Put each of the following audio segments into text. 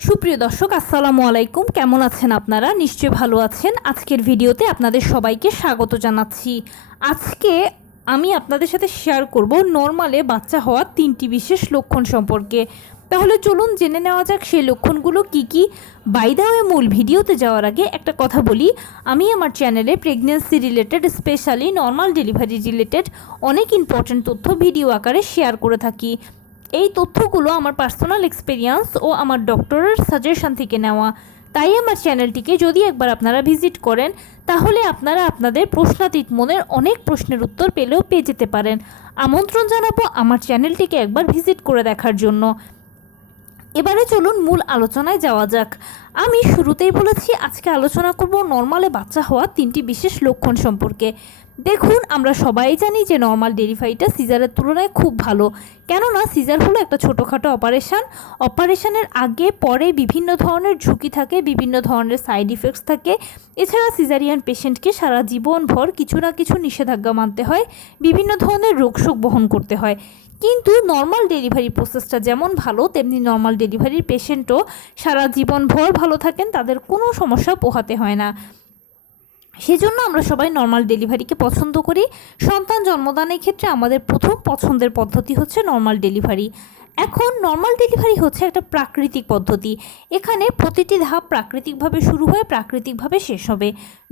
সুপ্রিয় দর্শক, আসসালামু আলাইকুম। কেমন আছেন আপনারা? নিশ্চয়ই ভালো আছেন। আজকের ভিডিওতে আপনাদের সবাইকে স্বাগত জানাচ্ছি। আজকে আমি আপনাদের সাথে শেয়ার করব নর্মালে বাচ্চা হওয়ার 3টি বিশেষ লক্ষণ সম্পর্কে। তাহলে চলুন জেনে নেওয়া যাক সেই লক্ষণগুলো কি কি। বাই দ্য ওয়ে, মূল ভিডিওতে যাওয়ার আগে একটা কথা বলি, আমি আমার চ্যানেলে pregnancy related, specially normal delivery related অনেক ইম্পর্ট্যান্ট তথ্য ভিডিও আকারে শেয়ার করে থাকি। এই তথ্যগুলো আমার পার্সোনাল এক্সপিরিয়েন্স ও আমার ডক্টরের সাজেশন থেকে নেওয়া। তাই আমার চ্যানেলটিকে যদি একবার আপনারা ভিজিট করেন, তাহলে আপনারা আপনাদের প্রশ্নাতীত মনের অনেক প্রশ্নের উত্তর পেয়ে যেতে পারেন। আমন্ত্রণ জানাবো আমার চ্যানেলটিকে একবার ভিজিট করে দেখার জন্য। এবারে চলুন মূল আলোচনায় যাওয়া যাক। আমি শুরুতেই বলেছি আজকে আলোচনা করব নর্মালে বাচ্চা হওয়ার 3টি বিশেষ লক্ষণ সম্পর্কে। দেখুন, আমরা সবাই জানি যে নর্মাল ডেলিভারিটা সিজারের তুলনায় খুব ভালো। কেননা সিজার হলো একটা ছোটোখাটো অপারেশনের আগে পরে বিভিন্ন ধরনের ঝুঁকি থাকে, বিভিন্ন ধরনের সাইড ইফেক্টস থাকে। এছাড়া সিজারিয়ান পেশেন্টকে সারা জীবনভর কিছু না কিছু নিষেধাজ্ঞা মানতে হয়, বিভিন্ন ধরনের রোগশোক বহন করতে হয়। কিন্তু নর্মাল ডেলিভারি প্রসেসটা যেমন ভালো, তেমনি নর্মাল ডেলিভারির পেশেন্টও সারা জীবনভর ভালো থাকেন, তাদের কোনো সমস্যা পোহাতে হয় না। সেজন্য আমরা সবাই নর্মাল ডেলিভারিকে পছন্দ করি। সন্তান জন্মদানের ক্ষেত্রে আমাদের প্রথম পছন্দের পদ্ধতি হচ্ছে নর্মাল ডেলিভারি। এখন নর্মাল ডেলিভারি হচ্ছে একটা প্রাকৃতিক পদ্ধতি। এখানে প্রতিটি ধাপ প্রাকৃতিকভাবে শুরু হয়ে প্রাকৃতিকভাবে শেষ হবে।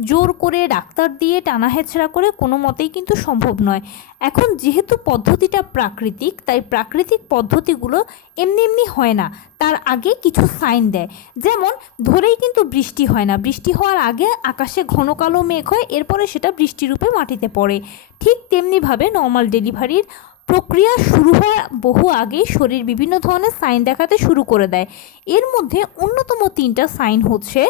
জোর করে ডাক্তার দিয়ে টানা হেঁচড়া করে কোনো মতেই কিন্তু সম্ভব নয়। এখন যেহেতু পদ্ধতিটা প্রাকৃতিক, তাই প্রাকৃতিক পদ্ধতিগুলো এমনি এমনি হয় না, তার আগে কিছু সাইন দেয়। যেমন ধরেই কিন্তু বৃষ্টি হয় না, বৃষ্টি হওয়ার আগে আকাশে ঘন কালো মেঘ হয়, এরপরে সেটা বৃষ্টিরূপে মাটিতে পড়ে। ঠিক তেমনিভাবে নর্মাল ডেলিভারির প্রক্রিয়া শুরু হওয়ার বহু আগেই শরীর বিভিন্ন ধরনের সাইন দেখাতে শুরু করে দেয়। এর মধ্যে অন্যতম 3টা সাইন হচ্ছে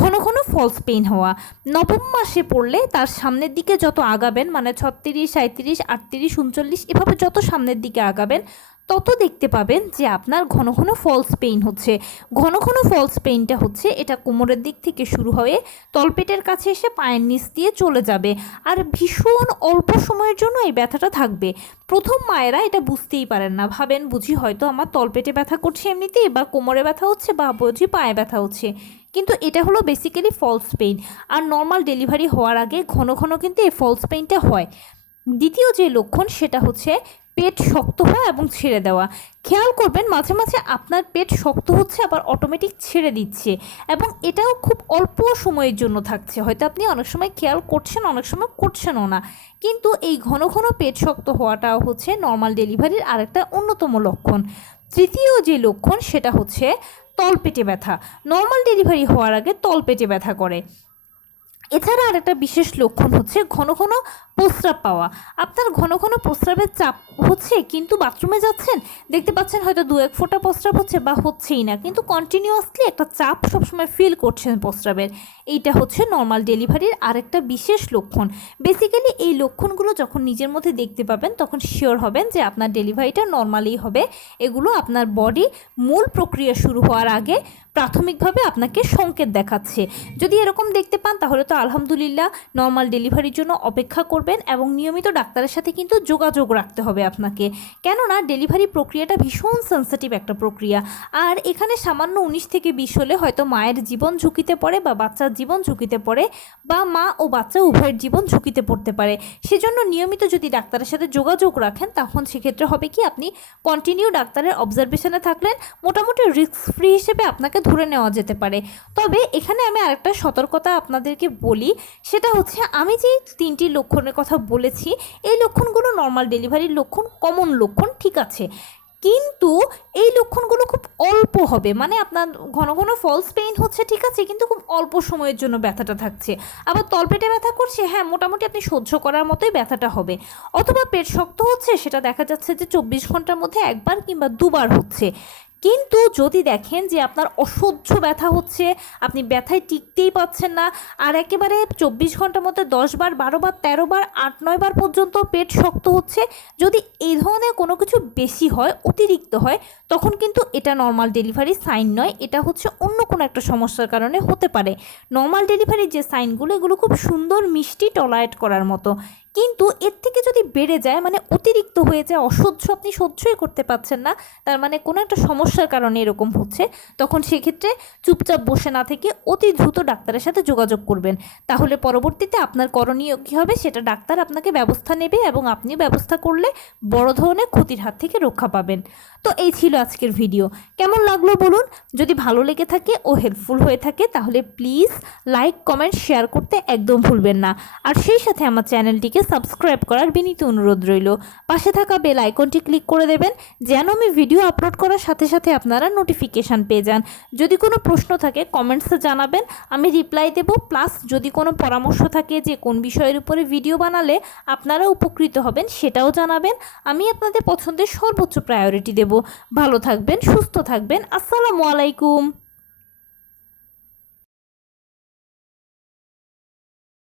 ঘন ঘন ফলস পেইন হওয়া। নবম মাসে পড়লে তার সামনের দিকে যত আগাবেন, মানে 36, 37, 38, 39 এভাবে যত সামনের দিকে আগাবেন, তত দেখতে পাবেন যে আপনার ঘন ঘন ফলস পেইন হচ্ছে। ঘন ঘন ফলস পেইনটা হচ্ছে, এটা কোমরের দিক থেকে শুরু হয়ে তলপেটের কাছে এসে পায়ের নিচ দিয়ে চলে যাবে, আর ভীষণ অল্প সময়ের জন্য এই ব্যথাটা থাকবে। প্রথম মায়েরা এটা বুঝতেই পারেন না, ভাবেন বুঝি হয়তো আমার তলপেটে ব্যথা করছে এমনিতেই, বা কোমরে ব্যথা হচ্ছে, বা বুঝি পায়ে ব্যথা হচ্ছে। কিন্তু এটা হলো বেসিক্যালি ফলস পেইন। আর নর্মাল ডেলিভারি হওয়ার আগে ঘন ঘন কিন্তু এই ফলস পেইনটা হয়। দ্বিতীয় যে লক্ষণ, সেটা হচ্ছে পেট শক্ত হওয়া এবং ছেড়ে দেওয়া। খেয়াল করবেন মাঝে মাঝে আপনার পেট শক্ত হচ্ছে, আবার অটোমেটিক ছেড়ে দিচ্ছে, এবং এটাও খুব অল্প সময়ের জন্য থাকছে। হয়তো আপনি অনেক সময় খেয়াল করছেন, অনেক সময় করছেনও না। কিন্তু এই ঘন ঘন পেট শক্ত হওয়াটাও হচ্ছে নর্মাল ডেলিভারির আরেকটা অন্যতম লক্ষণ। তৃতীয় যে লক্ষণ, সেটা হচ্ছে তলপেটে ব্যথা। নর্মাল ডেলিভারি হওয়ার আগে তলপেটে ব্যথা করে। এছাড়া আরেকটা বিশেষ লক্ষণ হচ্ছে ঘন ঘন প্রস্রাব পাওয়া। আপনার ঘন ঘন প্রস্রাবের চাপ হচ্ছে, কিন্তু বাথরুমে যাচ্ছেন, দেখতে পাচ্ছেন হয়তো 2-1 ফোঁটা প্রস্রাব হচ্ছে বা হচ্ছেই না, কিন্তু কন্টিনিউয়াসলি একটা চাপ সবসময় ফিল করছেন প্রস্রাবের। এইটা হচ্ছে নর্মাল ডেলিভারির আরেকটা বিশেষ লক্ষণ। বেসিক্যালি এই লক্ষণগুলো যখন নিজের মধ্যে দেখতে পাবেন, তখন শিওর হবেন যে আপনার ডেলিভারিটা নর্মালি হবে। এগুলো আপনার বডি মূল প্রক্রিয়া শুরু হওয়ার আগে প্রাথমিকভাবে আপনাকে সংকেত দেখাচ্ছে। যদি এরকম দেখতে পান, তাহলে তো আলহামদুলিল্লাহ, নর্মাল ডেলিভারির জন্য অপেক্ষা করবেন, এবং নিয়মিত ডাক্তারের সাথে কিন্তু যোগাযোগ রাখতে হবে আপনাকে। কেননা ডেলিভারি প্রক্রিয়াটা ভীষণ সেন্সিটিভ একটা প্রক্রিয়া। আর এখানে সামান্য 19 থেকে 20 হলে হয়তো মায়ের জীবন ঝুঁকিতে পড়ে, বা বাচ্চার জীবন ঝুঁকিতে পড়ে, বা মা ও বাচ্চা উভয়ের জীবন ঝুঁকিতে পড়তে পারে। সেজন্য নিয়মিত যদি ডাক্তারের সাথে যোগাযোগ রাখেন, তখন সেক্ষেত্রে হবে কি, আপনি কন্টিনিউ ডাক্তারের অবজারভেশনে থাকলেন, মোটামুটি রিস্ক ফ্রি হিসেবে আপনাকে ধরে নেওয়া যেতে পারে। তবে এখানে আমি আরেকটা সতর্কতা আপনাদেরকে বলি, সেটা হচ্ছে আমি যে 3টি লক্ষণের কথা বলেছি, এই লক্ষণগুলো নর্মাল ডেলিভারির লক্ষণ, কমন লক্ষণ, ঠিক আছে, কিন্তু এই লক্ষণগুলো খুব অল্প হবে। মানে আপনার ঘন ঘন ফলস পেইন হচ্ছে, ঠিক আছে, কিন্তু খুব অল্প সময়ের জন্য ব্যথাটা থাকছে। আবার তলপেটে ব্যথা করছে, হ্যাঁ, মোটামুটি আপনি সহ্য করার মতোই ব্যথাটা হবে। অথবা পেট শক্ত হচ্ছে, সেটা দেখা যাচ্ছে যে 24 ঘন্টার মধ্যে 1বার কিংবা 2বার হচ্ছে। কিন্তু যদি দেখেন যে আপনার অসহ্য ব্যথা হচ্ছে, আপনি ব্যথায় টিকতেই পাচ্ছেন না, আর একেবারে 24 ঘন্টার মধ্যে 10 বার, 12 বার, 13 বার, 8-9 বার পর্যন্ত পেট শক্ত হচ্ছে, যদি এই ধরনের কোনো কিছু বেশি হয়, অতিরিক্ত হয়, তখন কিন্তু এটা নর্মাল ডেলিভারির সাইন নয়, এটা হচ্ছে অন্য কোনো একটা সমস্যার কারণে হতে পারে। নর্মাল ডেলিভারির যে সাইনগুলো, এগুলো খুব সুন্দর, মিষ্টি, টলারেট করার মতো। কিন্তু এর থেকে যদি বেড়ে যায়, মানে অতিরিক্ত হয়ে যায়, অসহ্য, আপনি সহ্যই করতে পারছেন না, তার মানে কোনো একটা সমস্যার কারণে এরকম হচ্ছে, তখন সেক্ষেত্রে চুপচাপ বসে না থেকে অতি দ্রুত ডাক্তারের সাথে যোগাযোগ করবেন। তাহলে পরবর্তীতে আপনার করণীয় কী হবে সেটা ডাক্তার আপনাকে ব্যবস্থা নেবে এবং আপনি ব্যবস্থা করলে বড় ধরনের ক্ষতির হাত থেকে রক্ষা পাবেন। তো এই ছিল আজকের ভিডিও। কেমন লাগলো বলুন? যদি ভালো লেগে থাকে ও হেল্পফুল হয়ে থাকে তাহলে প্লিজ লাইক, কমেন্ট, শেয়ার করতে একদম ভুলবেন না। আর সেই সাথে আমার চ্যানেলটিকে সাবস্ক্রাইব করার বিনীত অনুরোধ রইল। পাশে থাকা বেল আইকনটি ক্লিক করে দেবেন যেন আমি ভিডিও আপলোড করার সাথে সাথে আপনারা নোটিফিকেশান পেয়ে যান। যদি কোনো প্রশ্ন থাকে কমেন্টসে জানাবেন, আমি রিপ্লাই দেব। প্লাস যদি কোনো পরামর্শ থাকে যে কোন বিষয়ের উপরে ভিডিও বানালে আপনারা উপকৃত হবেন সেটাও জানাবেন। আমি আপনাদের পছন্দের সর্বোচ্চ প্রায়োরিটি দেব। ভালো থাকবেন, সুস্থ থাকবেন। আসসালামু আলাইকুম।